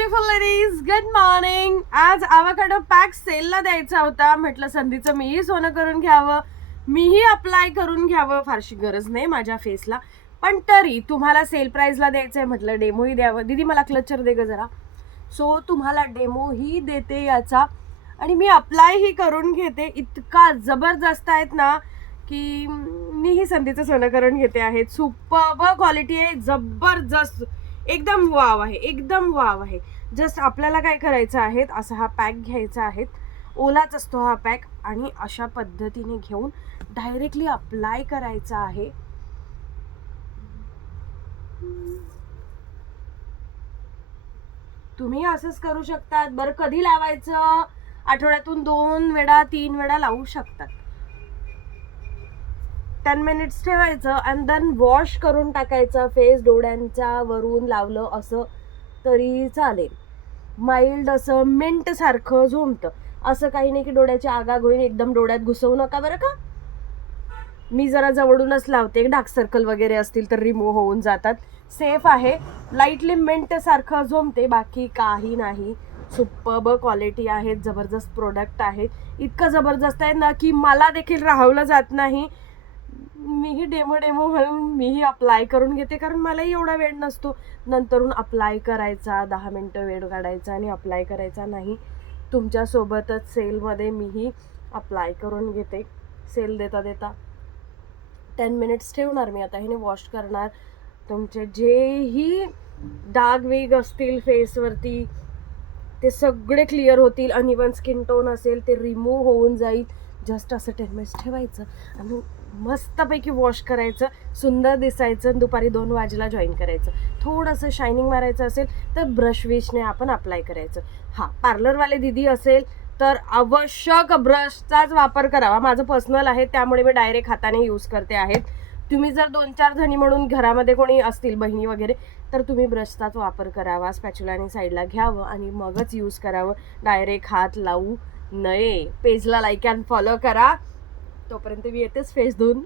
Beautiful ladies, good morning. आज avocado pack सेलला द्यायचा होता. म्हटलं संधीचं मीही सोनं करून घ्यावं, मीही अप्लाय करून घ्यावं. फारशी गरज नाही माझ्या फेसला, पण तरी तुम्हाला सेल प्राइसला द्यायचंय म्हटलं डेमोही द्यावं. दीदी मला क्लचर दे ग जरा. सो तुम्हाला डेमोही देते याचा, आणि मी अप्लायही करून घेते. इतका जबरदस्त आहेत ना की मीही संधीचं सोनं करून घेते आहेत. सुपर्ब क्वालिटी आहे, जबरदस्त, एकदम वाव आहे, एकदम वाव आहे. जस्ट आपल्याला काय करायचं आहे, असा हा पॅक घ्यायचा आहे. ओलाच असतो हा पॅक, आणि अशा पद्धतीने घेऊन डायरेक्टली अप्लाय करायचा आहे. तुम्ही असंच करू शकतात. बरं कधी लावायचं? आठवड्यातून 2 वेळा 3 वेळा लावू शकतात. 10 मिनिट्स ठेवायचं आणि देन वॉश करून टाकायचं. फेस डोळ्यांच्या वरून लावलं असं तरी चालेल. माइल्ड असं मिंट सारखं झोमतं. असं काही नाही की डोळ्याची आगाग होईल. एकदम डोळ्यात घुसवू नका बरं का. मी जरा जवळूनच लावते. डार्क सर्कल वगैरे असतील तर रिमूव्ह होऊन जातात. सेफ आहे. लाईटली मिंट सारखं झोमते, बाकी काही नाही. सुपर्ब क्वालिटी आहे, जबरदस्त प्रोडक्ट आहे. इतकं जबरदस्त आहे ना की मला देखील राहवलं जात नाही. मीही डेमो म्हणून मीही अप्लाय करून घेते, कारण मलाही एवढा वेळ नसतो नंतरून अप्लाय करायचा. 10 मिनटं वेळ काढायचा आणि अप्लाय करायचा नाही. तुमच्यासोबतच सेलमध्ये मीही अप्लाय करून घेते. सेल देता देता 10 मिनिट्स ठेवणार मी. आता ह्याने वॉश करणार. तुमचे जेही डाग वेग असतील फेसवरती ते सगळे क्लिअर होतील. अनइवन स्किन टोन असेल ते रिमूव्ह होऊन जाईल. जस्ट असं 10 मिनिट्स ठेवायचं आणि मस्तपैकी वॉश करायचं. सुंदर दिसायचं. दुपारी 2 वाजेला जॉईन करायचं. थोडंसं शायनिंग मारायचं असेल तर ब्रश विशने आपण अप्लाय करायचं. हां, पार्लरवाले दीदी असेल तर आवश्यक ब्रशचाच वापर करावा. माझं पर्सनल आहे त्यामुळे मी डायरेक्ट हाताने यूज करते आहेत. तुम्ही जर 2-4 जणी म्हणून घरामध्ये कोणी असतील बहिणी वगैरे तर तुम्ही ब्रशचाच वापर करावा. स्पॅच्युलाने साईडला घ्यावं आणि मगच यूज करावं. डायरेक्ट हात लावू नये. पेजला लाईक अँड फॉलो करा. तोपर्यंत मी येतेच फेस धुवून.